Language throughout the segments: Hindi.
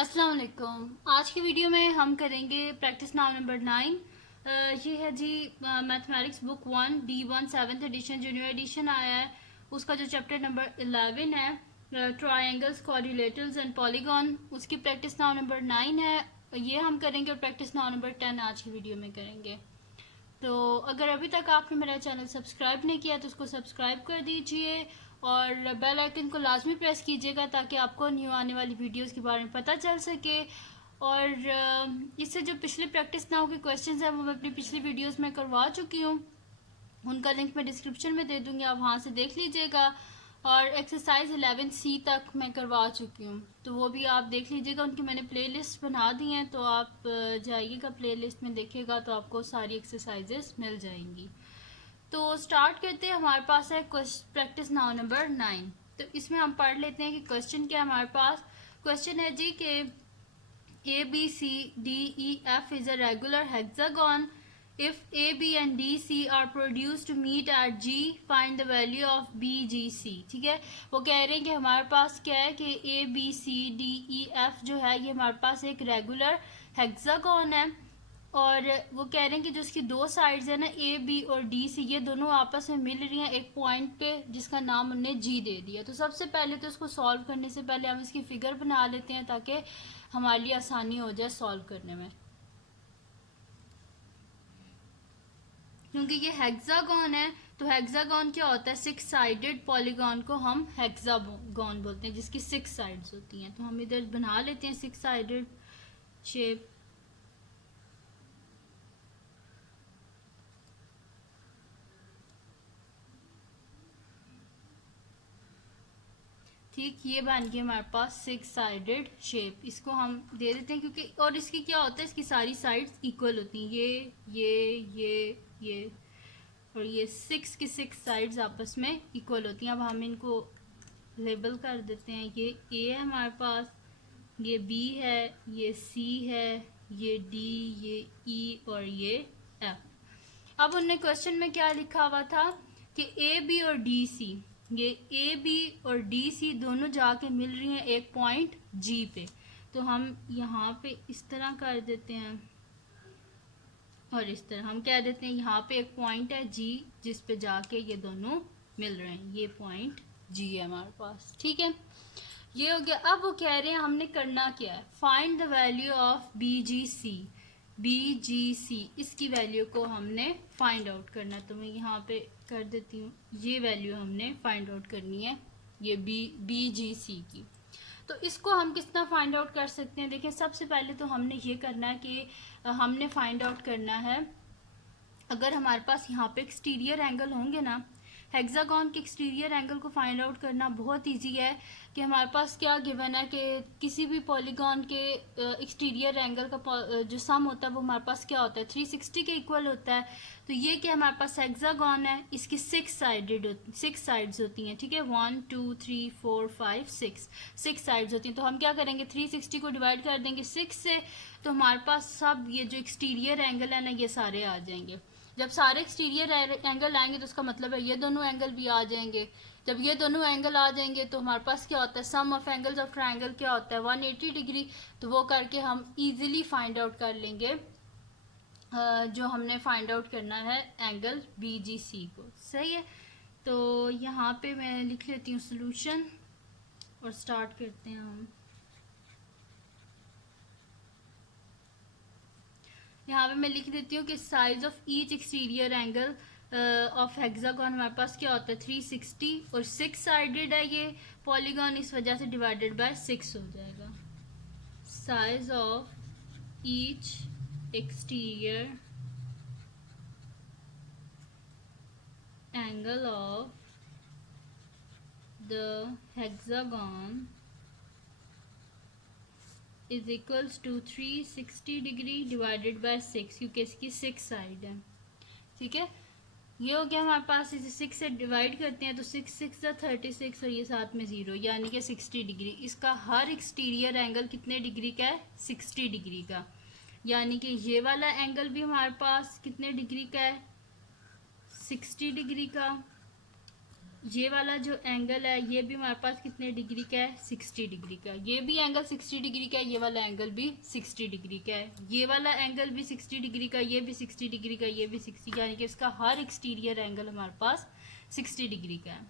अस्सलाम वालेकुम। आज की वीडियो में हम करेंगे प्रैक्टिस नाउ नंबर 9। ये है जी mathematics book 1 D1 7th edition जो न्यू एडिशन आया है उसका जो चैप्टर नंबर 11 है ट्रायंगल्स क्वाड्रिलेटरल्स एंड पॉलीगॉन, उसकी प्रैक्टिस नाउ नंबर 9 है। ये हम करेंगे और प्रैक्टिस नाउ नंबर 10 आज की वीडियो में करेंगे। तो अगर अभी तक आपने मेरा चैनल सब्सक्राइब नहीं किया तो उसको सब्सक्राइब कर दीजिए और बेल आइकन को लाजमी प्रेस कीजिएगा ताकि आपको न्यू आने वाली वीडियोस के बारे में पता चल सके। और इससे जो पिछले प्रैक्टिस नाउ के क्वेश्चंस हैं वो मैं अपनी पिछली वीडियोस में करवा चुकी हूँ, उनका लिंक मैं डिस्क्रिप्शन में दे दूँगी, आप वहाँ से देख लीजिएगा। और एक्सरसाइज 11C तक मैं करवा चुकी हूँ तो वो भी आप देख लीजिएगा। उनकी मैंने प्लेलिस्ट बना दी हैं तो आप जाइएगा प्लेलिस्ट में देखिएगा तो आपको सारी एक्सरसाइजेस मिल जाएंगी। तो स्टार्ट करते हैं। हमारे पास है प्रैक्टिस नाउ नंबर 9। तो इसमें हम पढ़ लेते हैं कि क्वेश्चन क्या है हमारे पास। क्वेश्चन है जी कि ABCDEF is a regular hexagon. If AB and DC are produced to meet at G, find the value of BGC। ठीक है, वो कह रहे हैं कि हमारे पास क्या है कि ABCDEF जो है ये हमारे पास एक रेगुलर हेक्सागोन है और वो कह रहे हैं कि जो इसकी दो साइड्स है ना AB और DC ये दोनों आपस में मिल रही हैं एक पॉइंट पे जिसका नाम हमने G दे दिया। तो सबसे पहले तो इसको सॉल्व करने से पहले हम इसकी फिगर बना लेते हैं ताकि हमारे लिए आसानी हो जाए सॉल्व करने में, क्योंकि ये हेक्सागोन है। तो हेक्सागोन क्या होता है, 6 साइडेड पॉलीगॉन को हम हेक्सागोन बोलते हैं जिसकी 6 साइड्स होती हैं। तो हम इधर बना लेते हैं 6 साइडेड शेप। ठीक, ये बन गई हमारे पास 6 साइडेड शेप। इसको हम दे देते हैं क्योंकि और इसकी क्या होता है, इसकी सारी साइड्स इक्वल होती हैं, ये और ये 6 की 6 साइड्स आपस में इक्वल होती हैं। अब हम इनको लेबल कर देते हैं। ये A है हमारे पास, ये B है, ये C है, ये D, ये E और ये F। अब उन्होंने क्वेश्चन में क्या लिखा हुआ था कि AB और DC, ये AB और DC दोनों जाके मिल रही हैं एक पॉइंट G पे। तो हम यहाँ पे इस तरह कर देते हैं और इस तरह हम कह देते हैं यहाँ पे एक पॉइंट है G जिस पे जाके ये दोनों मिल रहे हैं। ये पॉइंट G है हमारे पास, ठीक है, ये हो गया। अब वो कह रहे हैं हमने करना क्या है, find the value of BGC, इसकी वैल्यू को हमने फाइंड आउट करना है। तो मैं यहाँ पे कर देती हूँ, ये वैल्यू हमने फाइंड आउट करनी है ये BGC की। तो इसको हम किस तरह फाइंड आउट कर सकते हैं, देखिए सबसे पहले तो हमने ये करना है कि हमने फाइंड आउट करना है अगर हमारे पास यहाँ पे एक्सटीरियर एंगल होंगे ना, हेक्सागोन के एक्सटीरियर एंगल को फाइंड आउट करना बहुत इजी है कि हमारे पास क्या गिवन है कि किसी भी पॉलीगॉन के एक्सटीरियर एंगल का जो सम होता है वो हमारे पास क्या होता है 360 के इक्वल होता है। तो ये कि हमारे पास हेक्सागोन है, इसकी 6 साइड्स होती हैं, ठीक है, 1 2 3 4 5 6 साइड्स होती हैं। तो हम क्या करेंगे 360 को डिवाइड कर देंगे 6 से, तो हमारे पास सब ये जो एक्सटीरियर एंगल है ना ये सारे आ जाएंगे। जब सारे एक्सटीरियर एंगल आएंगे तो उसका मतलब है ये दोनों एंगल भी आ जाएंगे। जब ये दोनों एंगल आ जाएंगे तो हमारे पास क्या होता है sum of angles of triangle क्या होता है 180 डिग्री। तो वो करके हम इजीली फाइंड आउट कर लेंगे जो हमने फाइंड आउट करना है एंगल BGC को, सही है। तो यहाँ पे मैं लिख लेती हूँ सोल्यूशन और स्टार्ट करते हैं हम। यहाँ पे मैं लिख देती हूँ कि size of each exterior angle of hexagon हमारे पास क्या होता है 360 और 6 साइडेड है ये पॉलीगॉन, इस वजह से डिवाइडेड बाय 6 हो जाएगा। Size of each exterior angle of the hexagon is equals to 360 degree divided by 6, क्योंकि इसकी 6 साइड है, ठीक है। ये हो गया हमारे पास, इसे 6 से डिवाइड करते हैं तो 6 6 36 और ये साथ में 0 यानी कि 60 डिग्री। इसका हर एक्सटीरियर एंगल कितने डिग्री का है 60 डिग्री का, यानी कि ये वाला एंगल भी हमारे पास कितने डिग्री का है 60 डिग्री का। ये वाला जो एंगल है ये भी हमारे पास कितने डिग्री का है, 60 डिग्री का। ये भी एंगल 60 डिग्री का है, ये वाला एंगल भी 60 डिग्री का है, ये वाला एंगल भी 60 डिग्री का, ये भी 60 डिग्री का, ये भी 60, यानी कि इसका हर एक्सटीरियर एंगल हमारे पास 60 डिग्री का है।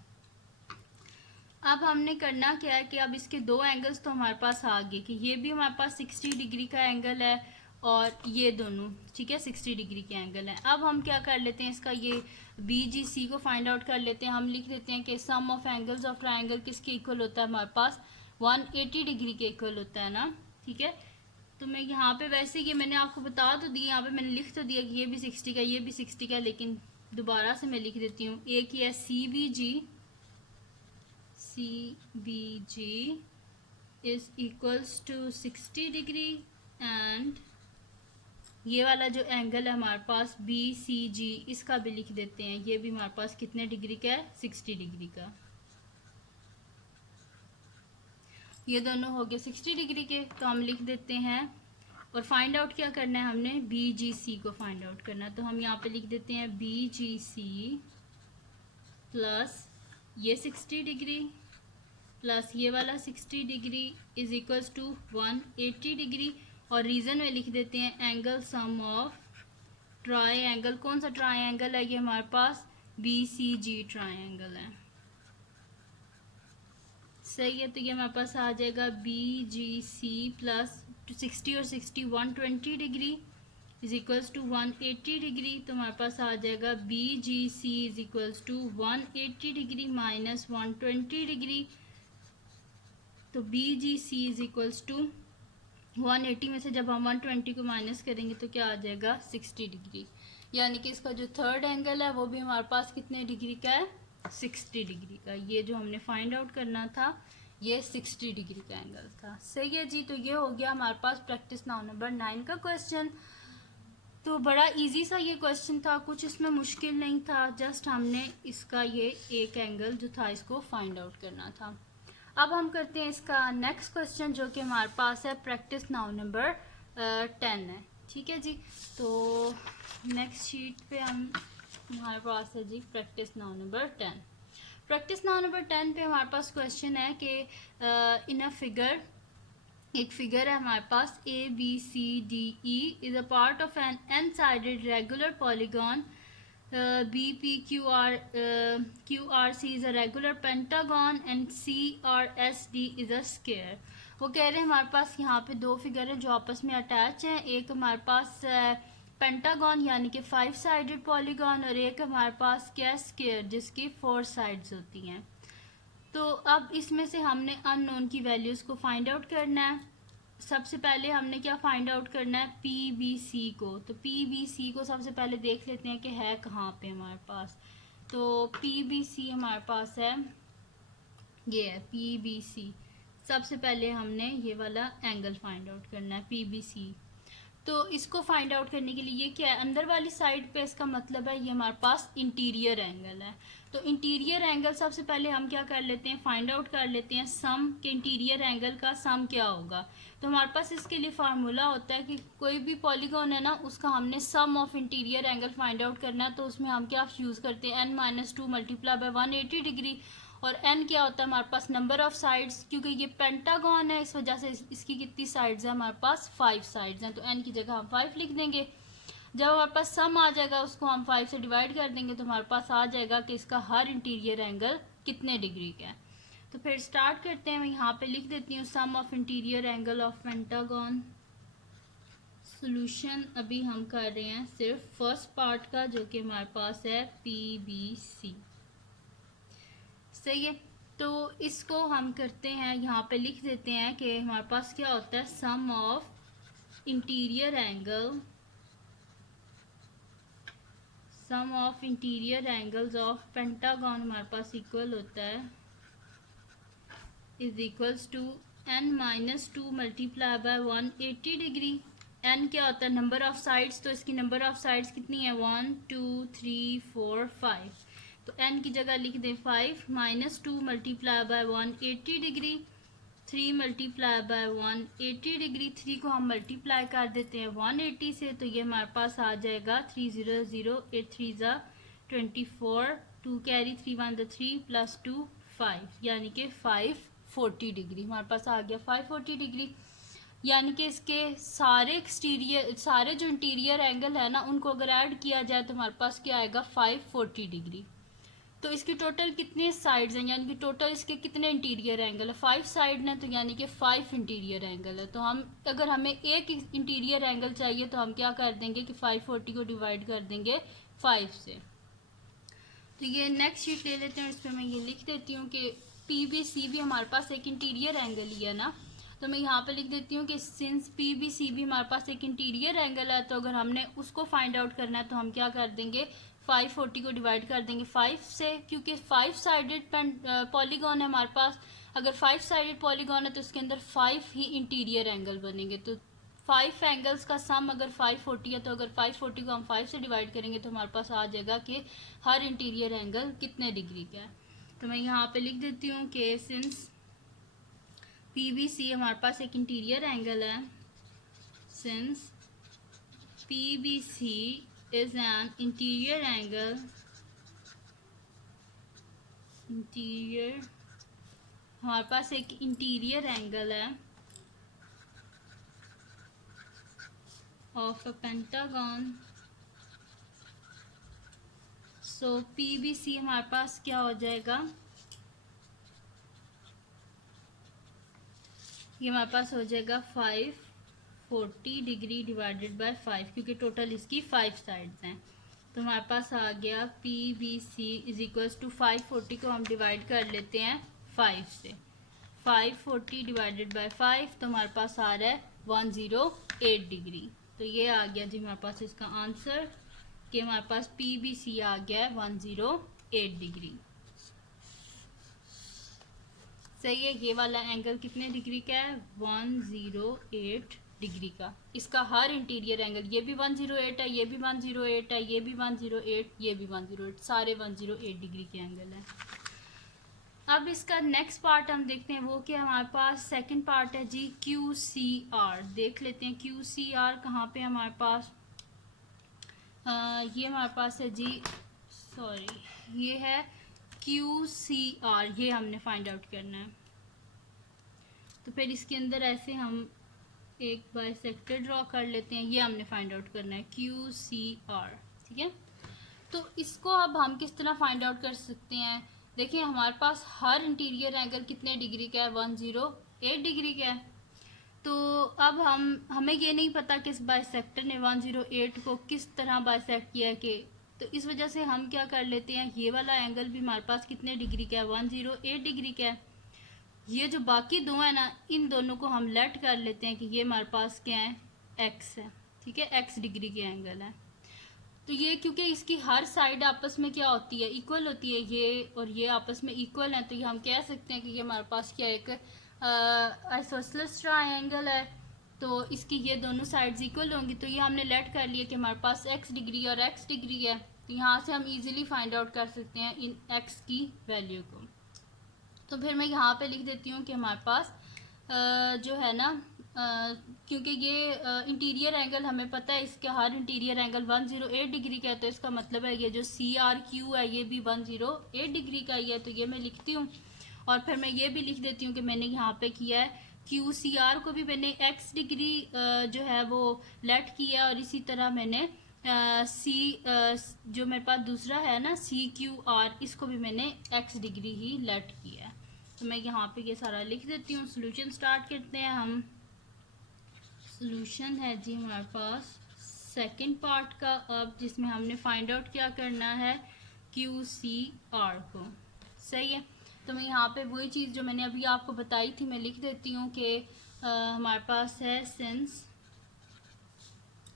अब हमने करना क्या है कि अब इसके दो एंगल्स तो हमारे पास आ गए कि ये भी हमारे पास 60 डिग्री का एंगल है और ये दोनों, ठीक है, 60 डिग्री के एंगल है। अब हम क्या कर लेते हैं, इसका ये BGC को फाइंड आउट कर लेते हैं। हम लिख देते हैं कि सम ऑफ एंगल्स ऑफ ट्राइंगल किसके इक्वल होता है, हमारे पास 180 डिग्री के इक्वल होता है ना, ठीक है। तो मैं यहाँ पे वैसे कि मैंने आपको बता तो दिया, यहाँ पे मैंने लिख तो दिया कि ये भी 60 का, ये भी 60 का, लेकिन दोबारा से मैं लिख देती हूँ। एक ही है CBG is equals to 60 degree and ये वाला जो एंगल है हमारे पास BCG, इसका भी लिख देते हैं, ये भी हमारे पास कितने डिग्री का है, 60 डिग्री का। ये दोनों हो गए 60 डिग्री के, तो हम लिख देते हैं। और फाइंड आउट क्या करना है हमने, BGC को फाइंड आउट करना है। तो हम यहाँ पे लिख देते हैं BGC प्लस ये 60 डिग्री प्लस ये वाला 60 degree is equals to 180 degree. और रीज़न में लिख देते हैं एंगल सम ऑफ ट्रायंगल। कौन सा ट्रायंगल है, ये हमारे पास BCG ट्रायंगल है, सही है। तो ये हमारे पास आ जाएगा BGC प्लस 60 और 60 120 degree is equals to 180 degree. तो हमारे पास आ जाएगा BGC is equals to 180 degree minus 120 degree. तो BGC इज इक्वल्स टू 180 में से जब हम 120 को माइनस करेंगे तो क्या आ जाएगा, 60 डिग्री। यानी कि इसका जो थर्ड एंगल है वो भी हमारे पास कितने डिग्री का है, 60 डिग्री का। ये जो हमने फाइंड आउट करना था ये 60 डिग्री का एंगल था, सही है जी। तो ये हो गया हमारे पास प्रैक्टिस नाउ नंबर 9 का क्वेश्चन। तो बड़ा इजी सा ये क्वेश्चन था, कुछ इसमें मुश्किल नहीं था, जस्ट हमने इसका ये एक एंगल जो था इसको फाइंड आउट करना था। अब हम करते हैं इसका नेक्स्ट क्वेश्चन जो कि हमारे पास है प्रैक्टिस नाउ नंबर 10 है, ठीक है जी। तो नेक्स्ट शीट पे हमारे पास है जी practice now number 10। Practice now number 10 पे हमारे पास क्वेश्चन है कि इन अ फिगर, एक फिगर है हमारे पास ABCDE is a part of an n sided regular polygon QRC is a regular pentagon and CRSD is a square। वो कह रहे हैं हमारे पास यहाँ पे दो फिगर हैं जो आपस में अटैच हैं। एक हमारे पास पेंटागन यानी कि 5 साइडेड पॉलीगॉन और एक हमारे पास क्या, स्क्वायर जिसकी 4 साइड्स होती हैं। तो अब इसमें से हमने अननोन की वैल्यूज़ को फाइंड आउट करना है। सबसे पहले हमने क्या फाइंड आउट करना है, PBC को। तो PBC को सबसे पहले देख लेते हैं कि है कहाँ पे हमारे पास। तो PBC हमारे पास है, ये है PBC। सबसे पहले हमने ये वाला एंगल फाइंड आउट करना है PBC। तो इसको फाइंड आउट करने के लिए ये क्या है, अंदर वाली साइड पे, इसका मतलब है ये हमारे पास इंटीरियर एंगल है। तो इंटीरियर एंगल सबसे पहले हम क्या कर लेते हैं, फाइंड आउट कर लेते हैं सम के इंटीरियर एंगल का सम क्या होगा। तो हमारे पास इसके लिए फार्मूला होता है कि कोई भी पॉलीगॉन है ना उसका हमने sum of interior angle find out करना है। तो उसमें हम क्या यूज़ करते हैं, n-2 मल्टीप्लाई बाय 180 डिग्री। और n क्या होता है हमारे पास, नंबर ऑफ साइड्स, क्योंकि ये पेंटागन है इस वजह से इसकी कितनी साइड्स हैं, हमारे पास 5 साइड्स हैं। तो n की जगह हम 5 लिख देंगे। जब हमारे पास सम आ जाएगा उसको हम 5 से डिवाइड कर देंगे तो हमारे पास आ जाएगा कि इसका हर इंटीरियर एंगल कितने डिग्री का है। तो फिर स्टार्ट करते हैं। मैं यहाँ पे लिख देती हूँ sum of interior angle of pentagon. Solution अभी हम कर रहे हैं सिर्फ फर्स्ट पार्ट का जो कि हमारे पास है PBC, सही है। तो इसको हम करते हैं, यहाँ पे लिख देते हैं कि हमारे पास क्या होता है, sum of interior angle, sum of interior angles of pentagon हमारे पास इक्वल होता है is equals to n-2 multiply by 180 degree. n क्या होता है, नंबर ऑफ साइड्स। तो इसकी नंबर ऑफ साइड्स कितनी है, 1 2 3 4 5। तो n की जगह लिख दें 5 -2 multiply by 180 degree, 3 multiply by 180 degree. 3 को हम मल्टीप्लाई कर देते हैं 180 से, तो ये हमारे पास आ जाएगा 300 8 3 24 2 कैरी 3 1 द 3 प्लस 2 5 यानी कि 540 डिग्री हमारे पास आ गया 540 डिग्री। यानी कि इसके सारे जो इंटीरियर एंगल है ना उनको अगर ऐड किया जाए तो हमारे पास क्या आएगा 540 डिग्री। तो इसकी टोटल कितने साइड्स हैं यानी कि टोटल इसके कितने इंटीरियर एंगल है 5 साइड हैं तो यानी कि 5 इंटीरियर एंगल है। तो हम अगर हमें एक इंटीरियर एंगल चाहिए तो हम क्या कर देंगे कि 540 को डिवाइड कर देंगे 5 से। तो ये नेक्स्ट शीट ले लेते हैं और इस पर मैं ये लिख देती हूँ कि पी बी सी भी हमारे पास एक इंटीरियर एंगल ही है ना। तो मैं यहाँ पे लिख देती हूँ कि सिंस पी बी सी भी हमारे पास एक इंटीरियर एंगल है तो अगर हमने उसको फाइंड आउट करना है तो हम क्या कर देंगे 540 को डिवाइड कर देंगे 5 से, क्योंकि 5 साइडेड पॉलीगॉन है हमारे पास। अगर 5 साइडेड पॉलीगॉन है तो उसके अंदर 5 ही इंटीरियर एंगल बनेंगे। तो 5 एंगल्स का सम अगर 540 है तो अगर 540 को हम 5 से डिवाइड करेंगे तो हमारे पास आ जाएगा कि हर इंटीरियर एंगल कितने डिग्री का है। तो मैं यहाँ पे लिख देती हूँ कि सिंस पी बी सी हमारे पास एक इंटीरियर एंगल है, since P B C is an interior angle, interior हमारे पास एक इंटीरियर एंगल है of a pentagon. So P B C हमारे पास क्या हो जाएगा, ये हमारे पास हो जाएगा 540 डिग्री डिवाइडेड बाय 5 क्योंकि टोटल इसकी 5 साइड्स हैं। तो हमारे पास आ गया P B C is equals to 540 को हम डिवाइड कर लेते हैं 5 से। 540 डिवाइडेड बाय 5 तो हमारे पास आ रहा है 108 डिग्री। तो ये आ गया जी हमारे पास इसका आंसर कि हमारे पास पी बी सी आ गया है 108 डिग्री। सही है। ये वाला एंगल कितने डिग्री का है 108 डिग्री का। इसका हर इंटीरियर एंगल, ये भी 108 है, ये भी 108 है, ये भी 108, ये भी 108, सारे 108 डिग्री के एंगल हैं। अब इसका नेक्स्ट पार्ट हम देखते हैं वो क्या हमारे पास सेकंड पार्ट है जी क्यू सी आर। देख लेते हैं क्यू सी आर कहाँ पे हमारे पास। ये हमारे पास है जी, सॉरी ये है क्यू सी आर, ये हमने फाइंड आउट करना है। तो फिर इसके अंदर ऐसे हम एक बाइसेक्टर ड्रॉ कर लेते हैं, ये हमने फाइंड आउट करना है क्यू सी आर, ठीक है। तो इसको अब हम किस तरह फाइंड आउट कर सकते हैं। देखिए हमारे पास हर इंटीरियर एंगल कितने डिग्री का है 108 डिग्री का है। तो अब हमें ये नहीं पता कि इस बाइसेक्टर ने 108 को किस तरह बाइसेक्ट किया है कि, तो इस वजह से हम क्या कर लेते हैं ये वाला एंगल भी हमारे पास कितने डिग्री का है 108 डिग्री का है। ये जो बाकी दो है ना इन दोनों को हम लेट कर लेते हैं कि ये हमारे पास क्या है एक्स है, ठीक है, एक्स डिग्री के एंगल है। तो ये क्योंकि इसकी हर साइड आपस में क्या होती है इक्वल होती है, ये और ये आपस में इक्वल है, तो ये हम कह सकते हैं कि ये हमारे पास क्या एक आइसोसेलेस ट्रायंगल है। तो इसकी ये दोनों साइड्स इक्वल होंगी। तो ये हमने लेट कर लिया कि हमारे पास एक्स डिग्री और एक्स डिग्री है। तो यहाँ से हम इजीली फाइंड आउट कर सकते हैं इन एक्स की वैल्यू को। तो फिर मैं यहाँ पे लिख देती हूँ कि हमारे पास जो है ना क्योंकि ये इंटीरियर एंगल हमें पता है इसका हर इंटीरियर एंगल 108 डिग्री का है। तो इसका मतलब है ये जो सी आर क्यू है ये भी 108 डिग्री का ही है। तो ये मैं लिखती हूँ और फिर मैं ये भी लिख देती हूँ कि मैंने यहाँ पे किया है क्यू सी आर को भी मैंने एक्स डिग्री जो है वो लेट किया और इसी तरह मैंने जो मेरे पास दूसरा है ना सी क्यू आर इसको भी मैंने एक्स डिग्री ही लेट किया है। तो मैं यहाँ पे ये सारा लिख देती हूँ। सोल्यूशन स्टार्ट करते हैं हम। सोल्यूशन है जी हमारे पास सेकंड पार्ट का अब, जिसमें हमने फाइंड आउट क्या करना है क्यू सी आर को। सही है। तो मैं यहाँ पे वही चीज़ जो मैंने अभी आपको बताई थी मैं लिख देती हूँ कि हमारे पास है सिंस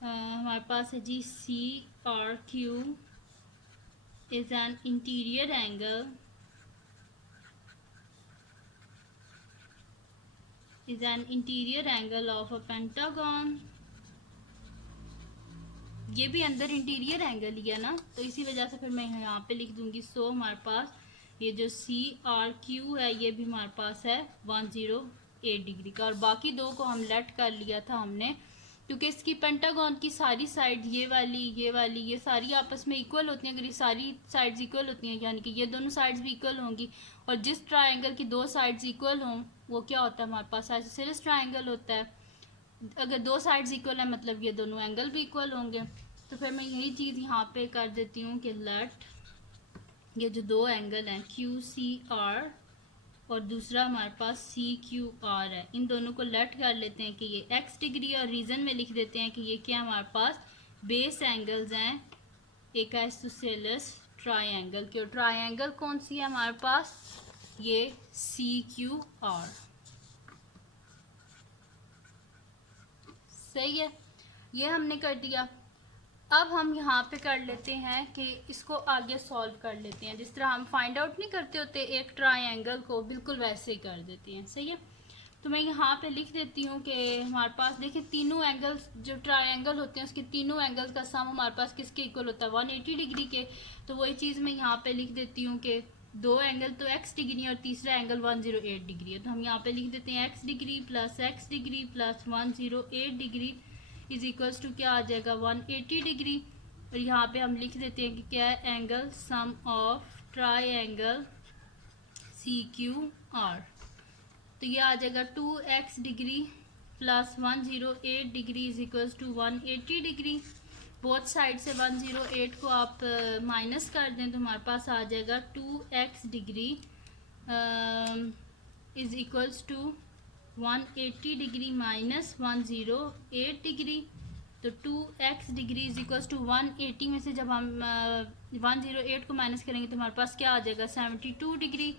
हमारे पास है जी C R Q is an interior angle of a pentagon। ये भी अंदर इंटीरियर एंगल ही है ना, तो इसी वजह से फिर मैं यहाँ पे लिख दूंगी। सो हमारे पास ये जो सी आर क्यू है ये भी हमारे पास है 108 डिग्री का और बाकी दो को हम लेट कर लिया था हमने क्योंकि इसकी पेंटागन की सारी साइड ये वाली ये सारी आपस में इक्वल होती हैं। अगर ये सारी साइड्स इक्वल होती हैं यानी कि ये दोनों साइड्स भी इक्वल होंगी, और जिस ट्रायंगल की दो साइड्स इक्वल हों वो क्या होता है हमारे पास आइसोसेलेस ट्रायंगल होता है। अगर दो साइड्स इक्वल है मतलब ये दोनों एंगल भी इक्वल होंगे। तो फिर मैं यही चीज़ यहाँ पे कर देती हूँ कि लेट ये जो दो एंगल हैं क्यू सी आर और दूसरा हमारे पास सी क्यू आर है, इन दोनों को लेट कर लेते हैं कि ये एक्स डिग्री, और रीज़न में लिख देते हैं कि ये क्या हमारे पास बेस एंगल्स हैं एक आइसोसेलेस ट्रायंगल के। और ट्रायंगल कौन सी है हमारे पास, ये सी क्यू आर। सही है, ये हमने कर दिया। अब हम यहाँ पे कर लेते हैं कि इसको आगे सॉल्व कर लेते हैं। जिस तरह हम फाइंड आउट नहीं करते होते एक ट्रायंगल को, बिल्कुल वैसे ही कर देते हैं। सही है, तो मैं यहाँ पे लिख देती हूँ कि हमारे पास देखिए तीनों एंगल्स जो ट्रायंगल होते हैं उसके तीनों एंगल्स का सम हमारे पास किसके इक्वल होता है 180 डिग्री के। तो वही चीज़ मैं यहाँ पे लिख देती हूँ कि दो एंगल तो x डिग्री और तीसरा एंगल 108 डिग्री है। तो हम यहाँ पे लिख देते हैं x degree plus 108 degree is equals to क्या आ जाएगा 180 डिग्री। और यहाँ पे हम लिख देते हैं कि क्या है angle sum of triangle C Q R. तो ये आ जाएगा 2x degree plus 108 degree is equals to 180 degree. Both side से 108 को आप माइनस कर दें तो हमारे पास आ जाएगा 2x degree is equals to 180 degree minus 108 degree. तो 2x degree is equals to 180 में से जब हम 108 को माइनस करेंगे तो हमारे पास क्या आ जाएगा 72 डिग्री।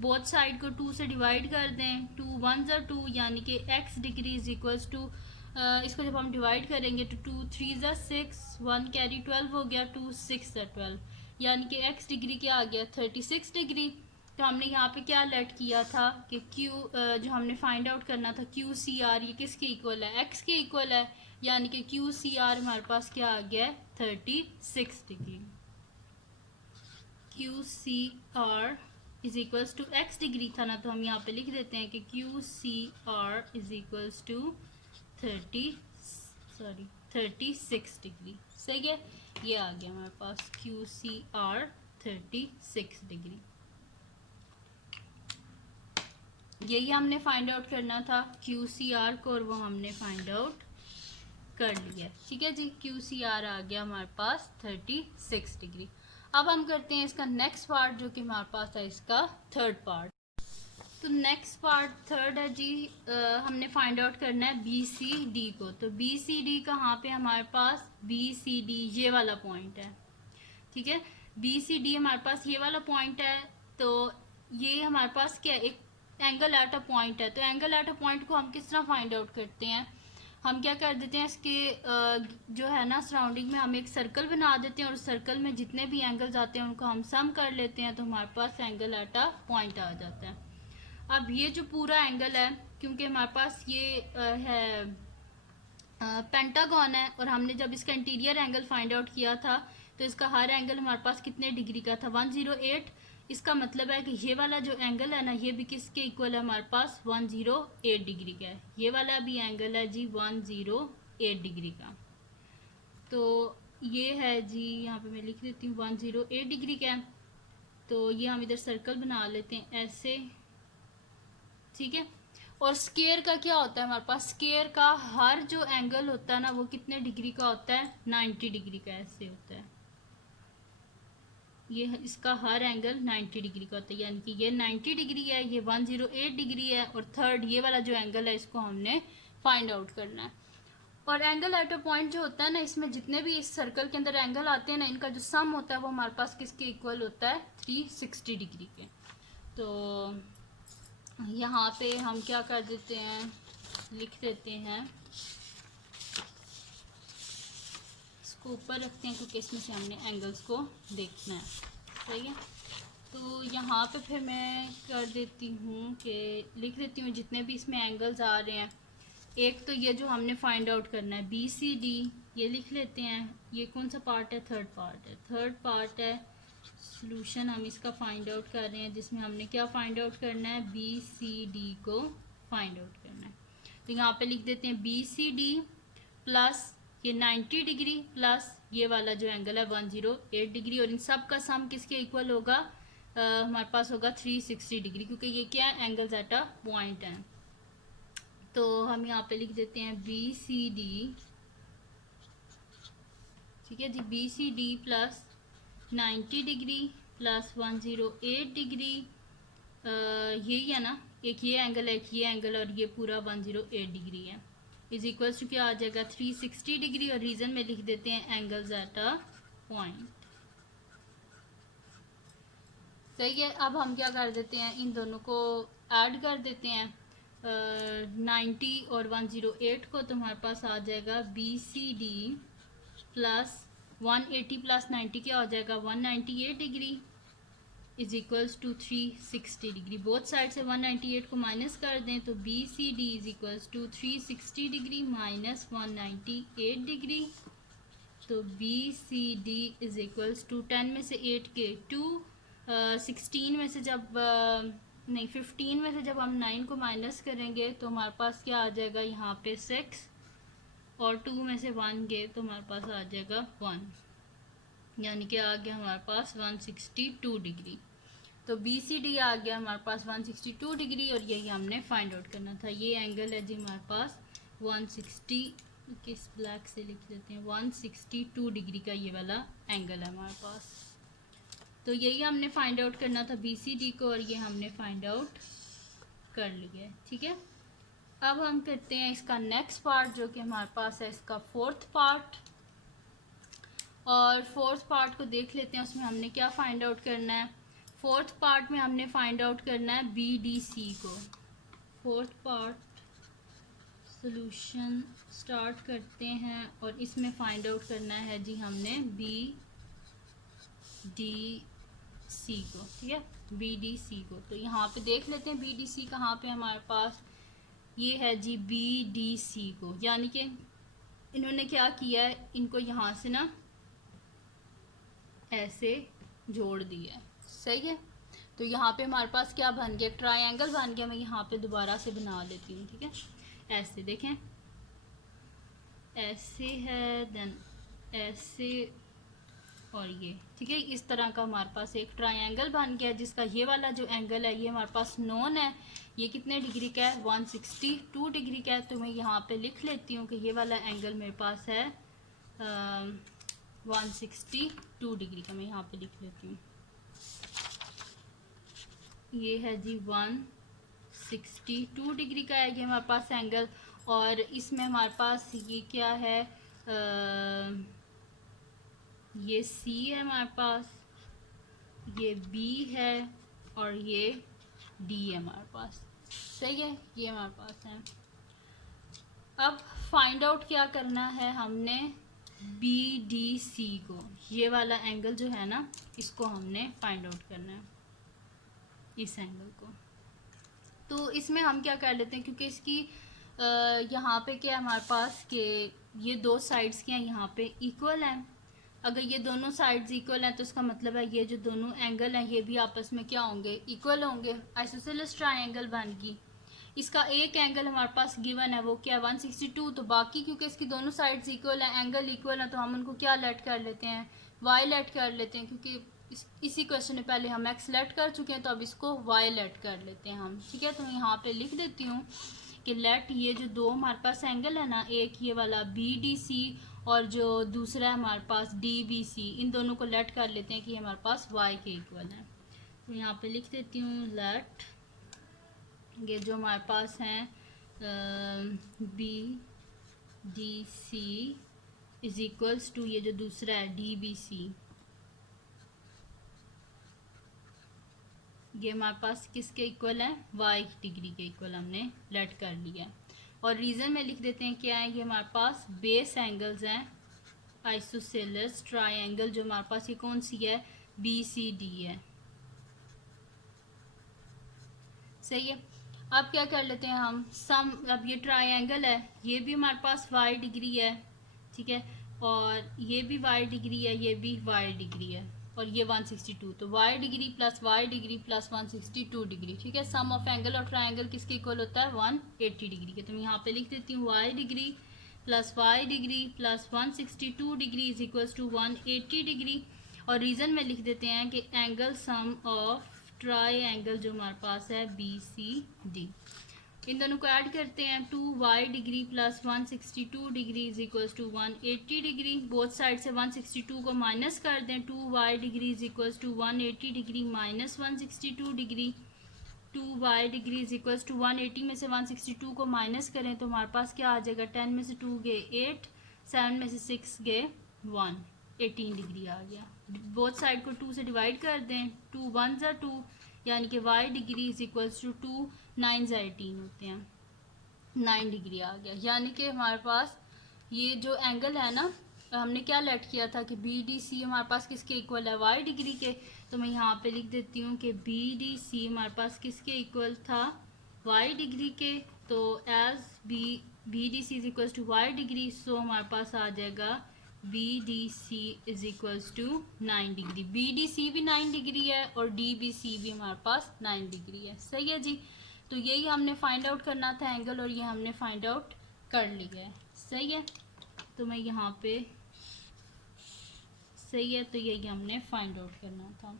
बोथ साइड को 2 से डिवाइड कर दें, 2 1 ज़ा 2 यानी कि x degree is equals to इसको जब हम डिवाइड करेंगे तो 2 3 ज़ा 6, 1 कैरी 12 हो गया, 2 6 ज़ा 12 यानी कि x डिग्री क्या आ गया 36 डिग्री। तो हमने यहाँ पे क्या लेट किया था कि q जो हमने फाइंड आउट करना था क्यू सी आर ये किसके इक्वल है x के इक्वल है, यानी कि क्यू सी आर हमारे पास क्या आ गया 36 degree. Q C R is equals to X degree था ना, तो हम यहाँ पे लिख देते हैं कि Q C R is equals to 36 degree. सही है, ये आ गया हमारे पास क्यू सी आर 36 डिग्री। यही हमने फाइंड आउट करना था क्यू सी आर को, और वो हमने फाइंड आउट कर लिया। ठीक है जी, क्यू सी आर आ गया हमारे पास 36 डिग्री। अब हम करते हैं इसका नेक्स्ट पार्ट जो कि हमारे पास है इसका थर्ड पार्ट। तो नेक्स्ट पार्ट थर्ड है जी, हमने फाइंड आउट करना है बी सी डी को। तो बी सी डी कहाँ पे हमारे पास बी सी डी ये वाला पॉइंट है। ठीक है, बी सी डी हमारे पास ये वाला पॉइंट है। तो ये हमारे पास क्या एक एंगल एट अ पॉइंट है। तो एंगल एट अ पॉइंट को हम किस तरह फाइंड आउट करते हैं, हम क्या कर देते हैं इसके जो है ना सराउंडिंग में हम एक सर्कल बना देते हैं और उस सर्कल में जितने भी एंगल्स आते हैं उनको हम सम कर लेते हैं, तो हमारे पास एंगल एट अ पॉइंट आ जाता है। अब ये जो पूरा एंगल है क्योंकि हमारे पास ये है पेंटागन है, और हमने जब इसका इंटीरियर एंगल फाइंड आउट किया था तो इसका हर एंगल हमारे पास कितने डिग्री का था 108। इसका मतलब है कि ये वाला जो एंगल है ना ये भी किसके इक्वल है हमारे पास 108 डिग्री का है। ये वाला भी एंगल है जी 108 डिग्री का। तो ये है जी, यहाँ पे मैं लिख देती हूँ 108 डिग्री का है। तो ये हम इधर सर्कल बना लेते हैं ऐसे। ठीक है, और स्केयर का क्या होता है हमारे पास, स्केयर का हर जो एंगल होता है ना वो कितने डिग्री का होता है 90 डिग्री का ऐसे होता है। ये इसका हर एंगल 90 डिग्री का होता है, यानी कि ये 90 डिग्री है, ये 108 डिग्री है, और थर्ड ये वाला जो एंगल है इसको हमने फाइंड आउट करना है। और एंगल एट अ पॉइंट जो होता है ना इसमें जितने भी इस सर्कल के अंदर एंगल आते हैं ना इनका जो सम होता है वो हमारे पास किसके इक्वल होता है 360 डिग्री के। तो यहाँ पे हम क्या कर देते हैं, लिख देते हैं, इसको ऊपर रखते हैं क्योंकि इसमें से हमने एंगल्स को देखना है। सही है, तो यहाँ पे फिर मैं कर देती हूँ कि लिख देती हूँ जितने भी इसमें एंगल्स आ रहे हैं। एक तो ये जो हमने फाइंड आउट करना है बी सी डी, ये लिख लेते हैं। ये कौन सा पार्ट है, थर्ड पार्ट है। थर्ड पार्ट है सॉल्यूशन, हम इसका फाइंड आउट कर रहे हैं जिसमें हमने क्या फाइंड आउट करना है बी सी डी को फाइंड आउट करना है। तो यहाँ पे लिख देते हैं बी सी डी प्लस ये 90 डिग्री प्लस ये वाला जो एंगल है 108 डिग्री, और इन सब का सम किसके इक्वल होगा, हमारे पास होगा 360 डिग्री, क्योंकि ये क्या है, एंगल्स एट अ पॉइंट हैं। तो हम यहाँ पे लिख देते हैं BCD, ठीक है जी, BCD plus 90 degree plus 108 degree, यही है ना, एक ये एंगल है, एक ये एंगल, और ये पूरा 108 डिग्री है, इज इक्वल्स टू क्या आ जाएगा 360 डिग्री, और रीजन में लिख देते हैं एंगल्स एट अ पॉइंट। सही है। अब हम क्या कर देते हैं, इन दोनों को ऐड कर देते हैं, 90 और 108 को, तो हमारे पास आ जाएगा BCD प्लस 180 प्लस 90 क्या हो जाएगा 198 degree, is equals to 360 degree. Both side से 198 को माइनस कर दें तो BCD is equals to 360 degree minus 198 degree. तो BCD इज इक्वल्स टू 10 में से 8 के 2, 16 में से जब नहीं 15 में से जब हम 9 को माइनस करेंगे तो हमारे पास क्या आ जाएगा यहाँ पे 6, और 2 में से 1 गए तो हमारे पास आ जाएगा 1, यानी कि आ गया हमारे पास 162 डिग्री। तो BCD आ गया हमारे पास 162 डिग्री, और यही हमने फाइंड आउट करना था। ये एंगल है जी हमारे पास 160, किस ब्लैक से लिख देते हैं, 162 डिग्री का ये वाला एंगल है हमारे पास। तो यही हमने फाइंड आउट करना था BCD को, और ये हमने फाइंड आउट कर लिया है, ठीक है। अब हम करते हैं इसका नेक्स्ट पार्ट, जो कि हमारे पास है इसका फोर्थ पार्ट, और फोर्थ पार्ट को देख लेते हैं, उसमें हमने क्या फाइंड आउट करना है। फोर्थ पार्ट में हमने फाइंड आउट करना है BDC को। फोर्थ पार्ट सॉल्यूशन स्टार्ट करते हैं, और इसमें फाइंड आउट करना है जी हमने BDC को, ठीक है, BDC को। तो यहाँ पे देख लेते हैं BDC कहाँ पे हमारे पास, ये है जी BDC को, यानी कि इन्होंने क्या किया है, इनको यहाँ से ना ऐसे जोड़ दिया है, सही है। तो यहाँ पे हमारे पास क्या बन गया, ट्रायंगल बन गया। मैं यहाँ पे दोबारा से बना लेती हूँ, ठीक है, ऐसे देखें, ऐसे है, देन ऐसे, और ये, ठीक है, इस तरह का हमारे पास एक ट्रायंगल बन गया, जिसका ये वाला जो एंगल है ये हमारे पास नोन है, ये कितने डिग्री का है 162 डिग्री का है। तो मैं यहाँ पे लिख लेती हूँ कि ये वाला एंगल मेरे पास है 162 डिग्री का, मैं यहाँ पे लिख लेती हूँ, ये है जी 162 डिग्री का है ये हमारे पास एंगल, और इसमें हमारे पास ये क्या है, ये C है हमारे पास, ये B है, और ये D है हमारे पास, सही है, ये हमारे पास है। अब फाइंड आउट क्या करना है हमने, BDC को, ये वाला एंगल जो है ना, इसको हमने फाइंड आउट करना है, इस एंगल को। तो इसमें हम क्या कर लेते हैं, क्योंकि इसकी यहाँ पे क्या है हमारे पास कि ये दो साइड्स क्या हैं यहाँ पे इक्वल हैं। अगर ये दोनों साइड्स इक्वल हैं तो इसका मतलब है ये जो दोनों एंगल हैं ये भी आपस में क्या होंगे, इक्वल होंगे, आइसोसेलेस ट्रायंगल बनेगी। इसका एक एंगल हमारे पास गिवन है, वो क्या है 162, तो बाकी क्योंकि इसकी दोनों साइड्स इक्वल हैं, एंगल इक्वल है, तो हम उनको क्या लेट कर लेते हैं, वाई लेट कर लेते हैं, क्योंकि इसी क्वेश्चन में पहले हम एक्स लेट कर चुके हैं, तो अब इसको वाई लेट कर लेते हैं हम, ठीक है। तो मैं यहाँ पे लिख देती हूँ कि लेट ये जो दो हमारे पास एंगल है ना, एक ये वाला BDC और जो दूसरा है हमारे पास DBC, इन दोनों को लेट कर लेते हैं कि हमारे पास y के इक्वल है। तो यहाँ पे लिख देती हूँ लेट, ये जो हमारे पास हैं BDC इज इक्वल्स टू ये जो दूसरा है DBC, ये हमारे पास किसके इक्वल है, y डिग्री के इक्वल हमने लेट कर लिया। और रीज़न में लिख देते हैं क्या है, ये हमारे पास बेस एंगल्स हैं, आइसोसेलेस ट्रायंगल जो हमारे पास ये कौन सी है, BCD है, सही है। अब क्या कर लेते हैं हम सम, अब ये ट्रायंगल है, ये भी हमारे पास y डिग्री है, ठीक है, और ये भी y डिग्री है, ये भी y डिग्री है, और ये 162, तो y डिग्री प्लस 162 डिग्री, ठीक है। सम ऑफ एंगल और ट्रायंगल किसके इक्वल होता है 180 डिग्री के। तो मैं यहाँ पे लिख देती हूँ y degree plus Y degree plus 162 degree is equals to 180 degree. और रीज़न में लिख देते हैं कि angle sum of triangle जो हमारे पास है BCD, इन दोनों को ऐड करते हैं। 2y degree plus 162 degree is equals to 180 degree. Both side से 162 को माइनस कर दें। 2y degree is equals to 180 degree minus 162 degree. 2y degree is equals to 180 में से 162 को माइनस करें तो हमारे पास क्या आ जाएगा, 10 में से 2 गए 8, 7 में से 6 गए 1, 18 डिग्री आ गया। बोथ साइड को 2 से डिवाइड कर दें। 2 1 ज़ा 2 यानी कि y degree is equals to 2 9 ज़ा 18 होते हैं, 9 डिग्री आ गया। यानी कि हमारे पास ये जो एंगल है ना, हमने क्या लेट किया था कि BDC हमारे पास किसके इक्वल है, y डिग्री के। तो मैं यहाँ पे लिख देती हूँ कि BDC हमारे पास किसके इक्वल था, y डिग्री के। तो as BDC is equals to y degree, so हमारे पास आ जाएगा BDC is equals to 9 degree. BDC भी 9 डिग्री है और DBC भी हमारे पास 9 डिग्री है। सही है जी। तो यही हमने फाइंड आउट करना था एंगल, और ये हमने फाइंड आउट कर लिया है। सही है। तो मैं यहाँ पे, सही है, तो यही हमने फाइंड आउट करना था।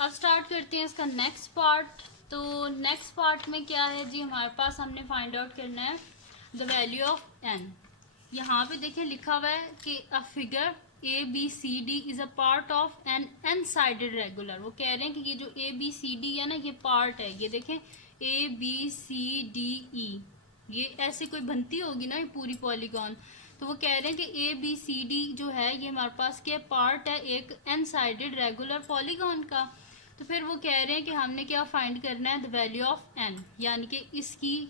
अब स्टार्ट करते हैं इसका नेक्स्ट पार्ट। तो नेक्स्ट पार्ट में क्या है जी, हमारे पास हमने फाइंड आउट करना है द वैल्यू ऑफ n। यहाँ पे देखिए लिखा हुआ है कि a figure ABCD is a part of an n sided regular. वो कह रहे हैं कि ये जो ABCD है ना, ये पार्ट है। ये देखें ABCDE, ये ऐसे कोई बनती होगी ना ये पूरी पॉलीगॉन। तो वो कह रहे हैं कि ABCD जो है ये हमारे पास क्या पार्ट है एक n साइडेड रेगुलर पॉलीगॉन का। तो फिर वो कह रहे हैं कि हमने क्या फाइंड करना है, द वैल्यू ऑफ n, यानी कि इसकी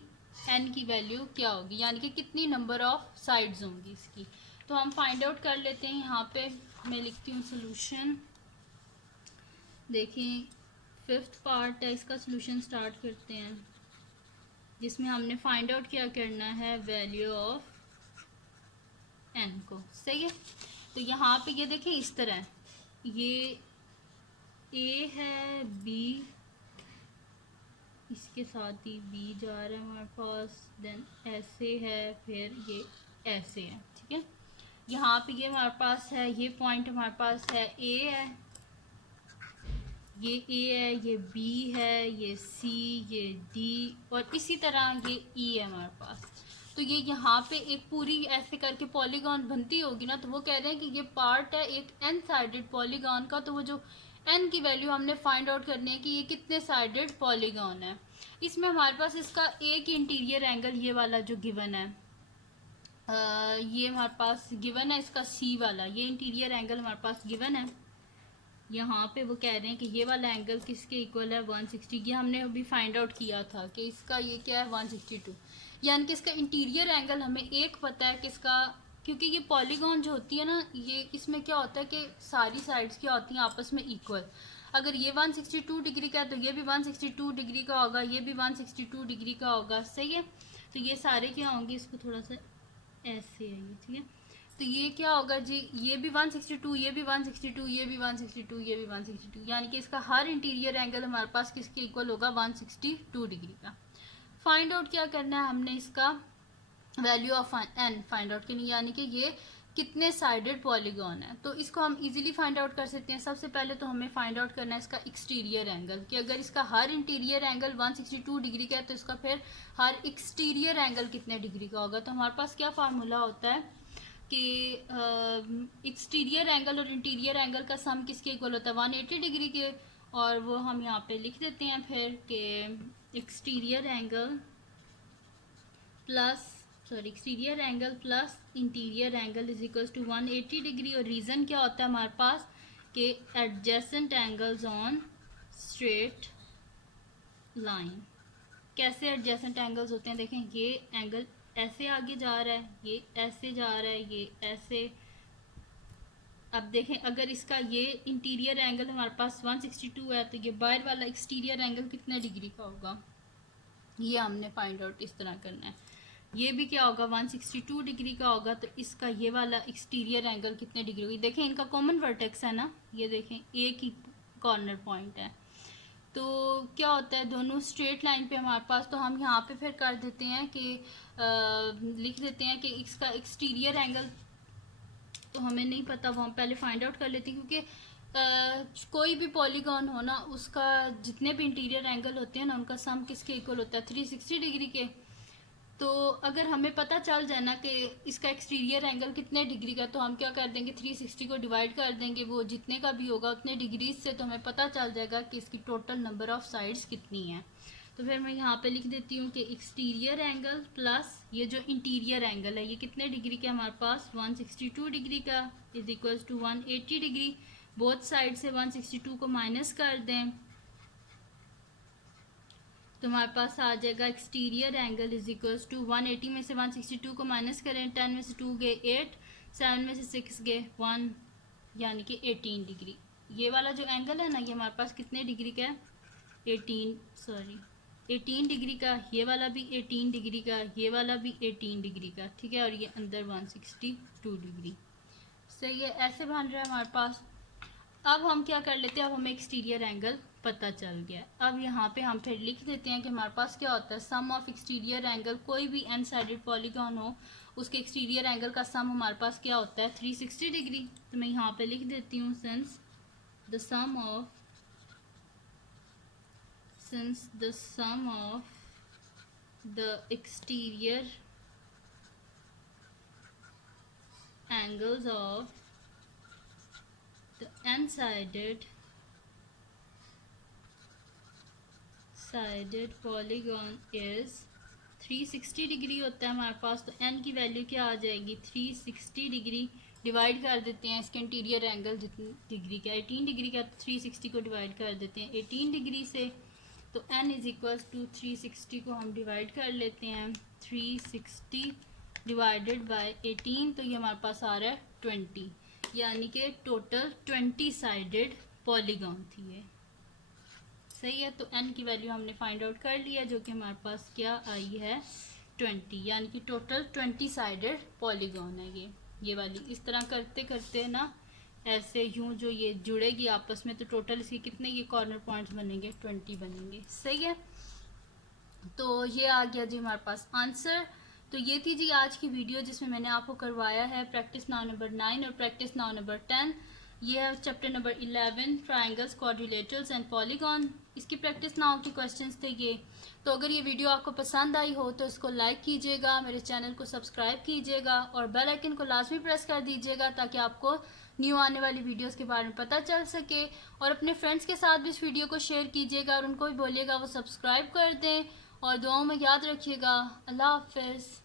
n की वैल्यू क्या होगी, यानी कि कितनी नंबर ऑफ साइड्स होंगी इसकी। तो हम फाइंड आउट कर लेते हैं। यहाँ पे मैं लिखती हूँ सोल्यूशन। देखें 5th पार्ट है, इसका सोल्यूशन स्टार्ट करते हैं, जिसमें हमने फाइंड आउट क्या करना है, वैल्यू ऑफ n को। सही है। तो यहाँ पे ये देखें इस तरह, ये A है, B इसके साथ ही B जा रहा है हमारे पास, देन ऐसे है, फिर ये ऐसे है। ठीक है। यहाँ पे ये हमारे पास है, ये पॉइंट हमारे पास है A है, ये A है, ये B है, ये C, ये D, और इसी तरह ये E है हमारे पास। तो ये यहाँ पे एक पूरी ऐसे करके पॉलीगॉन बनती होगी ना। तो वो कह रहे हैं कि ये पार्ट है एक n साइडेड पॉलीगॉन का। तो वो जो n की वैल्यू हमने फाइंड आउट करनी है कि ये कितने साइडेड पॉलीगॉन है। इसमें हमारे पास इसका एक इंटीरियर एंगल ये वाला जो गिवन है, ये हमारे पास गिवन है, इसका C वाला ये इंटीरियर एंगल हमारे पास गिवन है। यहाँ पे वो कह रहे हैं कि ये वाला एंगल किसके इक्वल है, 160। ये हमने अभी फाइंड आउट किया था कि इसका ये क्या है, 162। यानी कि इसका इंटीरियर एंगल हमें एक पता है किसका, क्योंकि ये पॉलीगॉन जो होती है ना, ये इसमें क्या होता है कि सारी साइड्स क्या होती हैं आपस में इक्वल। अगर ये 162 डिग्री का है तो ये भी 162 डिग्री का होगा, ये भी 162 डिग्री का होगा। सही है। तो ये सारे क्या होंगे, इसको थोड़ा सा ऐसे है ये। ठीक है। तो ये क्या होगा जी, ये भी 162, ये भी 162, ये भी 162, ये भी 162, यानी कि इसका हर इंटीरियर एंगल हमारे पास किसके इक्वल होगा, 162 डिग्री का। फाइंड आउट क्या करना है हमने, इसका value of n find out करनी, यानी कि ये कितने साइडेड पॉलीगॉन है। तो इसको हम इजीली फाइंड आउट कर सकते हैं। सबसे पहले तो हमें फाइंड आउट करना है इसका एक्सटीरियर एंगल, कि अगर इसका हर इंटीरियर एंगल 162 डिग्री का है तो इसका फिर हर एक्सटीरियर एंगल कितने डिग्री का होगा। तो हमारे पास क्या फार्मूला होता है कि एक्सटीरियर एंगल और इंटीरियर एंगल का सम किसके इक्वल होता है, 180 डिग्री के। और वो हम यहाँ पे लिख देते हैं फिर कि exterior angle plus interior angle is equal to 180 degree. और रीज़न क्या होता है हमारे पास कि adjacent angles on straight line. कैसे एडजेसेंट एंगल्स होते हैं, देखें ये एंगल ऐसे आगे जा रहा है, ये ऐसे जा रहा है, ये ऐसे। अब देखें अगर इसका ये इंटीरियर एंगल हमारे पास 162 है तो ये बाहर वाला एक्सटीरियर एंगल कितने डिग्री का होगा, ये हमने फाइंड आउट इस तरह करना है। ये भी क्या होगा, 162 डिग्री का होगा। तो इसका ये वाला एक्सटीरियर एंगल कितने डिग्री होगी। देखें इनका कॉमन वर्टेक्स है ना, ये देखें एक ही कॉर्नर पॉइंट है। तो क्या होता है, दोनों स्ट्रेट लाइन पे हमारे पास, तो हम यहाँ पे फिर कर देते हैं कि लिख देते हैं कि इसका एक्सटीरियर एंगल तो हमें नहीं पता, वो हम पहले फाइंड आउट कर लेते हैं, क्योंकि कोई भी पॉलीगॉन हो ना, उसका जितने भी इंटीरियर एंगल होते हैं ना, उनका सम किसके इक्वल होता है, 360 डिग्री के। तो अगर हमें पता चल जाए ना कि इसका एक्सटीरियर एंगल कितने डिग्री का, तो हम क्या कर देंगे, 360 को डिवाइड कर देंगे, वो जितने का भी होगा उतने डिग्रीज से, तो हमें पता चल जाएगा कि इसकी टोटल नंबर ऑफ साइड्स कितनी है। तो फिर मैं यहाँ पे लिख देती हूँ कि एक्सटीरियर एंगल प्लस ये जो इंटीरियर एंगल है, ये कितने डिग्री का हमारे पास, 162 डिग्री का, is equals to 180 degree. Both side से 162 को माइनस कर दें तो हमारे पास आ जाएगा exterior angle is equals to 180 में से 162 को माइनस करें, 10 में से 2 गए 8, 7 में से 6 गए 1, यानी कि 18 डिग्री। ये वाला जो एंगल है ना, ये हमारे पास कितने डिग्री का है, 18 डिग्री का, ये वाला भी 18 डिग्री का, ये वाला भी 18 डिग्री का, ठीक है, और ये अंदर 162 डिग्री। सही है, ऐसे बन रहा है हमारे पास। अब हम क्या कर लेते हैं, अब हमें एक्सटीरियर एंगल पता चल गया। अब यहाँ पे हम फिर लिख देते हैं कि हमारे पास क्या होता है, सम ऑफ एक्सटीरियर एंगल, कोई भी एन साइडेड पॉलीगॉन हो उसके एक्सटीरियर एंगल का सम हमारे पास क्या होता है, 360 डिग्री। तो मैं यहाँ पे लिख देती हूँ, since the sum of the exterior angles of the n-sided polygon is 360 degree होता है हमारे पास। तो n की वैल्यू क्या आ जाएगी, 360 डिग्री। डिवाइड कर देते हैं इसके इंटीरियर एंगल जितनी डिग्री का, 18 डिग्री का, तो 360 को डिवाइड कर देते हैं 18 डिग्री से। तो n इज इक्वल्स टू 360 को हम डिवाइड कर लेते हैं, 360 डिवाइडेड बाय 18, तो ये हमारे पास आ रहा है 20, यानी कि टोटल 20 साइडेड पॉलीगॉन थी ये। सही है, तो n की वैल्यू हमने फाइंड आउट कर लिया, जो कि हमारे पास क्या आई है, 20, यानी कि टोटल 20 साइडेड पॉलीगॉन है ये वाली। इस तरह करते करते ना, ऐसे यूं जो ये जुड़ेगी आपस में, तो टोटल इसके कितने ये कॉर्नर पॉइंट्स बनेंगे, 20 बनेंगे। सही है, तो ये आ गया जी हमारे पास आंसर। तो ये थी जी आज की वीडियो, जिसमें मैंने आपको करवाया है प्रैक्टिस नाउ नंबर 9 और प्रैक्टिस नाउ नंबर 10। ये है chapter number 11, triangles, quadrilaterals and polygon. इसकी प्रैक्टिस नाउ के क्वेश्चंस थे ये। तो अगर ये वीडियो आपको पसंद आई हो तो इसको लाइक कीजिएगा, मेरे चैनल को सब्सक्राइब कीजिएगा और बेल आइकन को लाजमी प्रेस कर दीजिएगा, ताकि आपको न्यू आने वाली वीडियोस के बारे में पता चल सके। और अपने फ्रेंड्स के साथ भी इस वीडियो को शेयर कीजिएगा और उनको भी बोलिएगा वो सब्सक्राइब कर दें। और दुआओं में याद रखिएगा। अल्लाह हाफ़िज़।